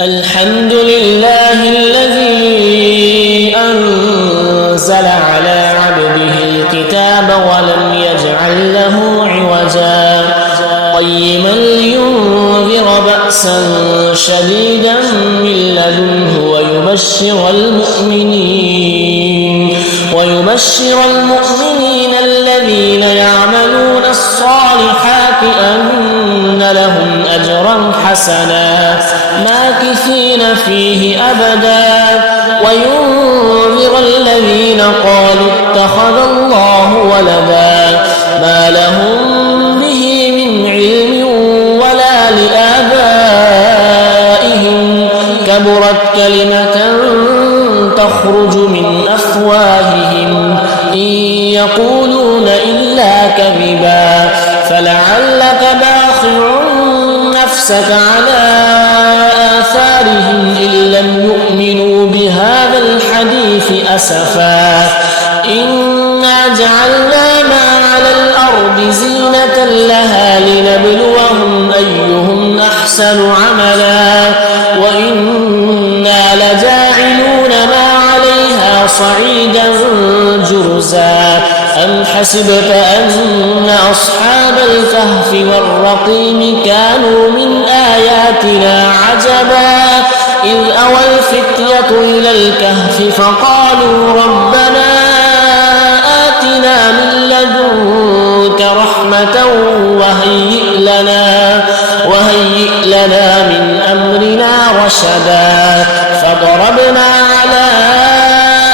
الحمد لله الذي أنزل على عبده الكتاب ولم يجعل له عوجا قيما لينذر بأسا شديدا من لدنه ويبشر المؤمنين الذين يعملون الصالحات أن لهم أجرا حسنا ماكثين فيه أبدا وينذر الذين قالوا اتخذ الله ولدا ما لهم به من علم ولا لآبائهم كبرت كلمة تخرج من أفواههم إن يقولون إلا كذبا فلعلك باخع نفسك على آثارهم إن لم يؤمنوا بهذا الحديث أسفا إنا جعلنا ما على الأرض زينة لها لنبلوهم أيهم أحسن عملا وإنا لجاعلون ما عليها صعيدا جرزا أم حسبت أن أصحاب الكهف والرقيم كانوا من آياتنا عجبا إذ أوى الفتية إلى الكهف فقالوا ربنا آتنا من لدنك رحمة وهيئ لنا من أمرنا رشدا فضربنا على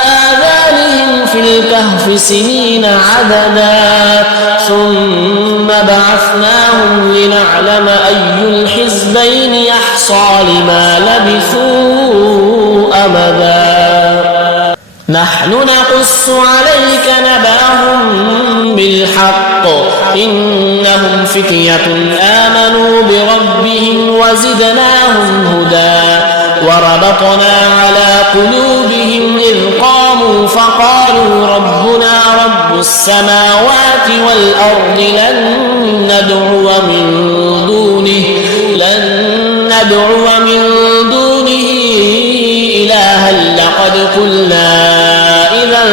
آذانهم في الكهف سنين عددا ثم بعثناهم لنعلم أي الحزبين يحصى لما لبثوا أمدا نحن نقص عليك نبأهم بالحق إنهم فتية آمنوا بربهم وزدناهم هدى وربطنا على قلوبهم إذ قاموا فقالوا ربنا رب السماوات والأرض لن ندعو من دونه إلها لقد قلنا إذا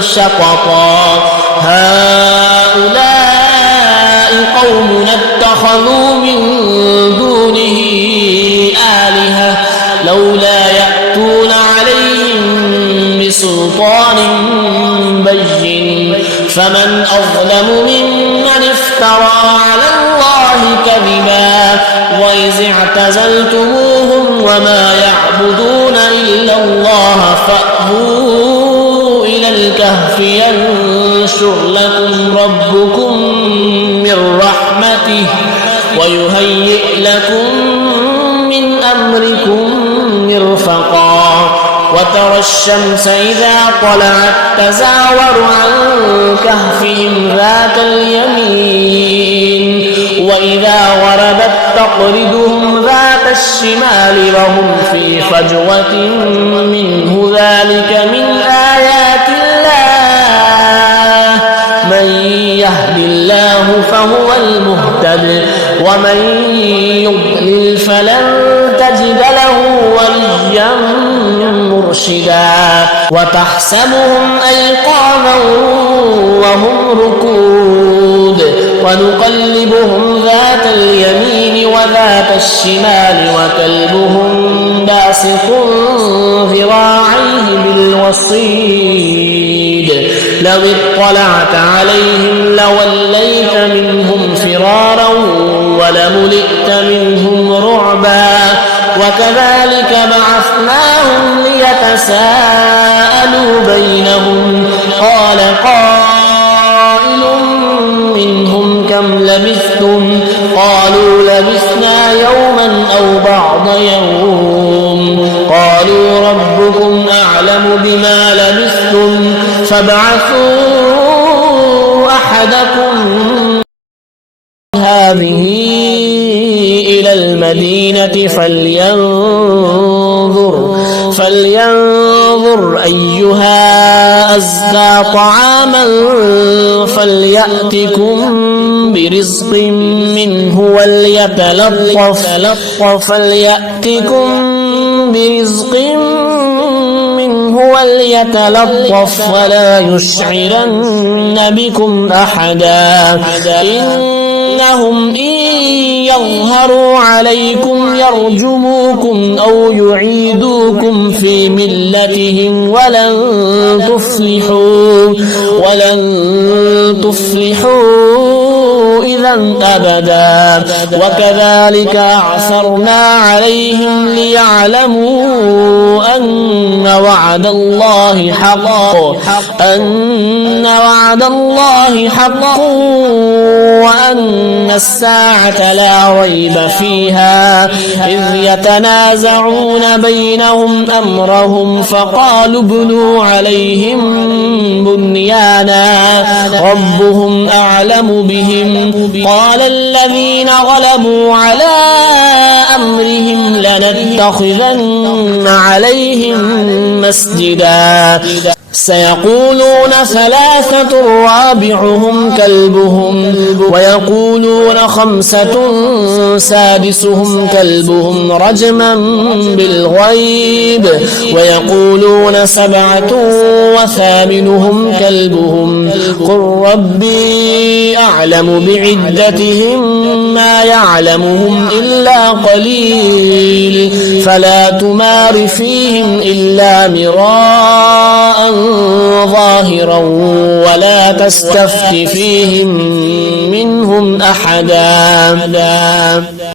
شططا هؤلاء قومنا اتخذوا من دونه آلهة لولا يأتون عليهم بسلطان بين فمن أظلم ممن افترى على الله كذبا وإذ اعتزلتموهم وما يعبدون إلا الله فأووا إلى الكهف ينشر لكم ربكم من رحمته ويهيئ لكم من أمركم مرفقا وترى الشمس إذا طلعت تزاور عن كهفهم ذات اليمين وإذا غربت تقرضهم ذات الشمال وهم في فجوة منه ذلك من آيات الله من يهد الله فهو المهتد ومن يضلل فلن تجد له وليا مرشدا وتحسبهم أيقاظا وهم ركود ونقلبهم ذات اليمين وذات الشمال وكلبهم باسط ذراعيه بالوصيد لو اطلعت عليهم لوليت منهم فرارا ولملئت منهم رعبا وكذلك بعثناهم ليتساءلوا بينهم قال قائل منهم كم لبثتم قالوا لبثنا يوما أو بعض يوم قالوا ربكم أعلم بما لبثتم فابعثوا أحدكم هذه إلى المدينة فلينظر أيها أزكى طعاما فليأتكم برزق منه وليتلطف ولا يشعرن بكم أحدا إنهم إن يظهروا عليكم يرجموكم أو يعيدوكم في ملتهم ولن تفلحوا إذا أبدا وكذلك أعثرنا عليهم ليعلموا أن وعد الله حق وأن الساعة لا ريب فيها إذ يتنازعون بينهم أمرهم فقالوا ابنوا عليهم بنيانا ربهم أعلم بهم قال الذين غلبوا على أمرهم لنتخذن عليهم مسجدا سيقولون ثلاثة رابعهم كلبهم ويقولون خمسة سادسهم كلبهم رجما بالغيب ويقولون سبعة وثامنهم كلبهم قل ربي أعلم بعدتهم ما يعلمهم إلا قليل فلا تمار فيهم إلا مراء ظاهرا ولا تستفت فيهم منهم أحدا